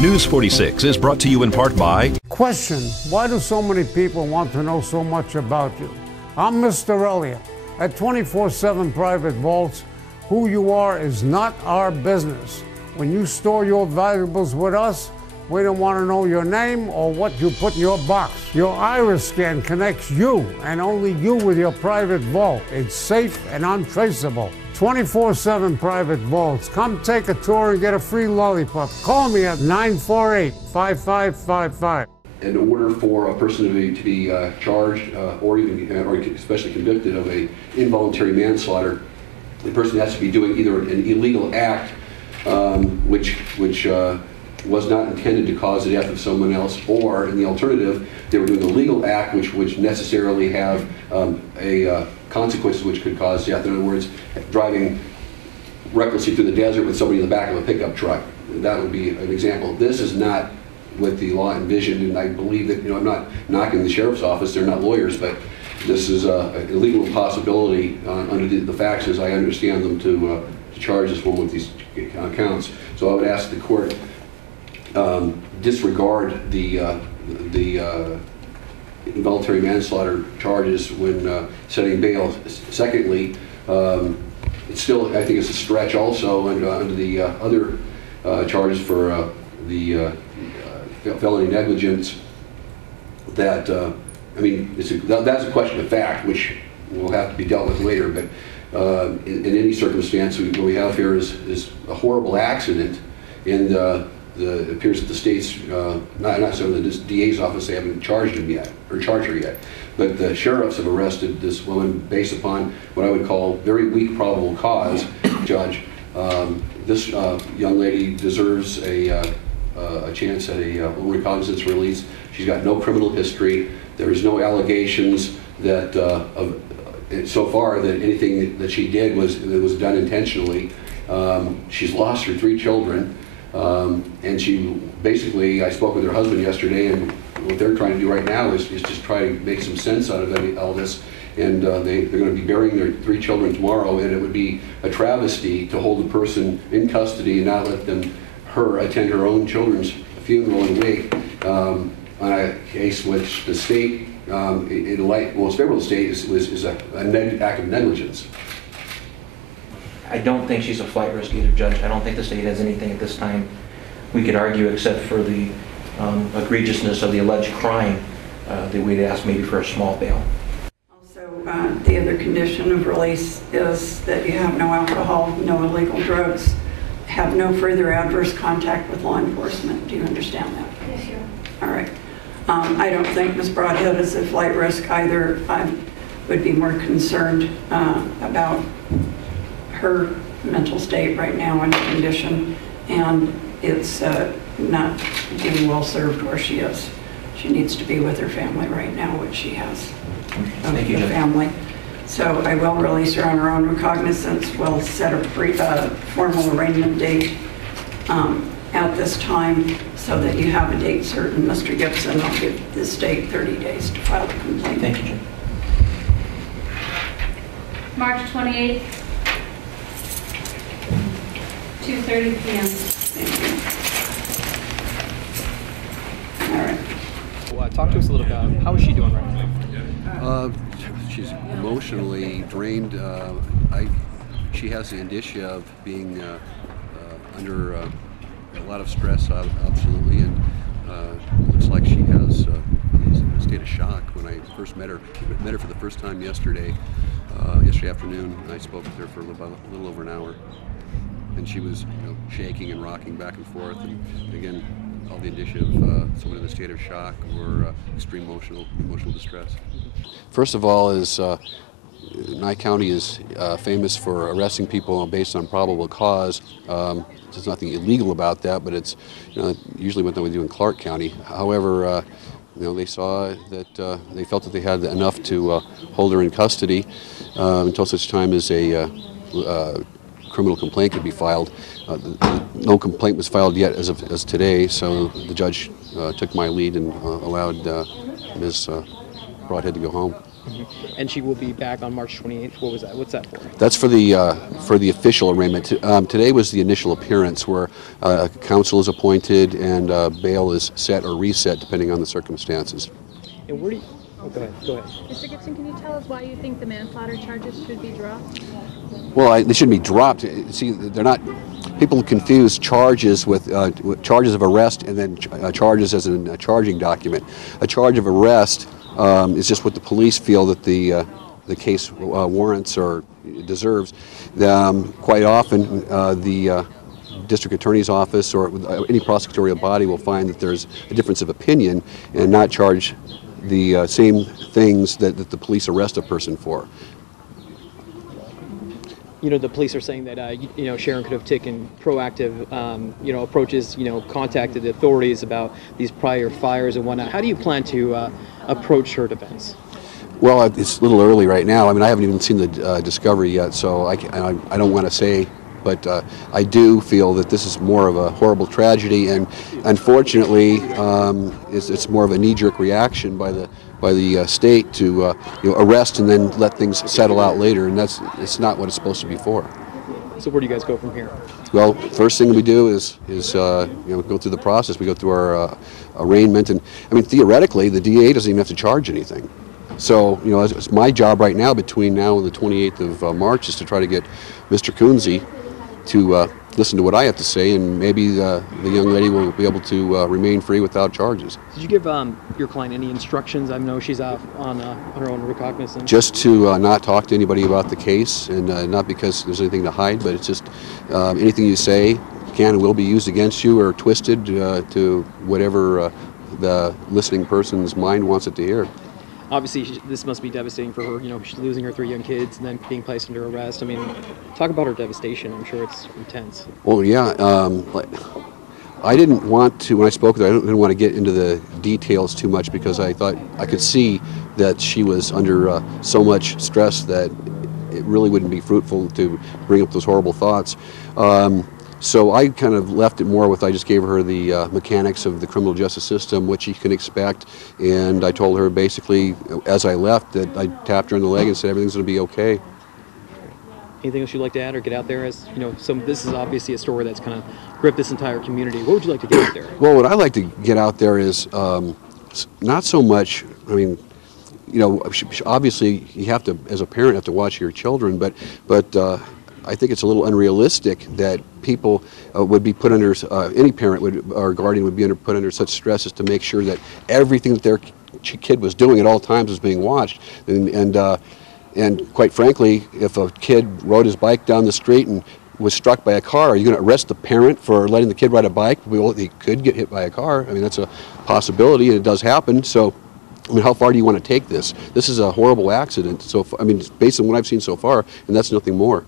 News 46 is brought to you in part by... Question: why do so many people want to know so much about you? I'm Mr. Elliott. At 24/7 Private Vaults, who you are is not our business. When you store your valuables with us, we don't want to know your name or what you put in your box. Your iris scan connects you and only you with your private vault. It's safe and untraceable. 24/7 Private Vaults. Come take a tour and get a free lollipop. Call me at 948-5555. In order for a person to be charged or especially convicted of a involuntary manslaughter, the person has to be doing either an illegal act which was not intended to cause the death of someone else, or in the alternative, they were doing a legal act which necessarily have a consequences which could cause death. In other words, driving recklessly through the desert with somebody in the back of a pickup truck. That would be an example. This is not what the law envisioned, and I believe that, I'm not knocking the sheriff's office, they're not lawyers, but this is a legal impossibility under the facts as I understand them to charge this woman with these counts. So I would ask the court disregard the involuntary manslaughter charges when setting bail. Secondly, it's still, I think it's a stretch also under the other charges for the felony negligence that, that's a question of fact which will have to be dealt with later, but in any circumstance, what we have here is a horrible accident, and it appears that the state's, not so the DA's office, they haven't charged her yet, but the sheriffs have arrested this woman based upon what I would call very weak probable cause. Judge, this young lady deserves a chance at a recognizance release. She's got no criminal history. There's no allegations that so far that anything that she did was done intentionally. She's lost her 3 children. And she basically, I spoke with her husband yesterday, and what they're trying to do right now is just try to make some sense out of all this. And they're going to be burying their 3 children tomorrow, and it would be a travesty to hold a person in custody and not let her attend her own children's funeral and wake on a case which the state, most favorable state, is an act of negligence. I don't think she's a flight risk either, Judge. I don't think the state has anything at this time we could argue except for the egregiousness of the alleged crime that we'd ask maybe for a small bail. Also, the other condition of release is that you have no alcohol, no illegal drugs, have no further adverse contact with law enforcement. Do you understand that? Yes, sir. All right. I don't think Ms. Broadhead is a flight risk either. I would be more concerned about her mental state right now and condition, and it's not being well served where she is. She needs to be with her family right now, which she has. Thank you, Judge. Family. So I will release her on her own recognizance. We'll set a formal arraignment date at this time so that you have a date certain. Mr. Gibson, I'll give the state 30 days to file the complaint. Thank you, Judge. March 28th, 2:30 p.m. Thank you. All right. Well, talk to us a little about how is she doing right now? She's emotionally drained. She has the indicia of being under a lot of stress, absolutely, and looks like she has a state of shock. When I first met her for the first time yesterday afternoon. I spoke with her for a little over an hour, and she was shaking and rocking back and forth, and again, all the indicia of someone in a state of shock or extreme emotional distress. First of all, Nye County is famous for arresting people based on probable cause. There's nothing illegal about that, but it's usually what we do in Clark County. However, they saw that they felt that they had enough to hold her in custody until such time as a criminal complaint could be filed. No complaint was filed yet as today, so the judge took my lead and allowed Ms. Broadhead to go home. And she will be back on March 28th. What was that? What's that for? That's for the official arraignment. Today was the initial appearance where counsel is appointed and bail is set or reset depending on the circumstances. And where do you... Oh, go ahead. Go ahead. Mr. Gibson, can you tell us why you think the manslaughter charges should be dropped? Well, they shouldn't be dropped. See, they're not. People confuse charges with charges of arrest and then charges as a charging document. A charge of arrest is just what the police feel that the case warrants or deserves. Quite often, the district attorney's office or any prosecutorial body will find that there's a difference of opinion and not charge the same things that the police arrest a person for. You know, the police are saying that, Sharon could have taken proactive, approaches, contacted the authorities about these prior fires and whatnot. How do you plan to approach her defense? Well, it's a little early right now. I mean, I haven't even seen the discovery yet, so I don't want to say. But I do feel that this is more of a horrible tragedy, and unfortunately, it's more of a knee-jerk reaction by the state to arrest and then let things settle out later, and it's not what it's supposed to be for. So where do you guys go from here? Well, first thing we do is go through the process. We go through our arraignment, and I mean theoretically, the DA doesn't even have to charge anything. So it's my job right now between now and the 28th of March is to try to get Mr. Kunze to listen to what I have to say, and maybe the young lady will be able to remain free without charges. Did you give your client any instructions? I know she's out on her own recognizance. Just to not talk to anybody about the case, and not because there's anything to hide, but it's just anything you say can and will be used against you or twisted to whatever the listening person's mind wants it to hear. Obviously, this must be devastating for her. She's losing her 3 young kids and then being placed under arrest. I mean, talk about her devastation. I'm sure it's intense. Well, yeah. I didn't want to, when I spoke with her, I didn't want to get into the details too much because I thought I could see that she was under so much stress that it really wouldn't be fruitful to bring up those horrible thoughts. So I kind of left it more with, I just gave her the mechanics of the criminal justice system, what she can expect, and I told her basically, as I left, that I tapped her on the leg and said everything's going to be okay. Anything else you'd like to add or get out there? As this is obviously a story that's kind of gripped this entire community. What would you like to get out there? Well, what I'd like to get out there is not so much, I mean, obviously you have to, as a parent, have to watch your children, but I think it's a little unrealistic that people would be put under, any parent or guardian would be put under such stress as to make sure that everything that their kid was doing at all times was being watched. And quite frankly, if a kid rode his bike down the street and was struck by a car, are you going to arrest the parent for letting the kid ride a bike? Well, he could get hit by a car. I mean, that's a possibility, and it does happen. So, I mean, how far do you want to take this? This is a horrible accident. So, I mean, based on what I've seen so far, and that's nothing more.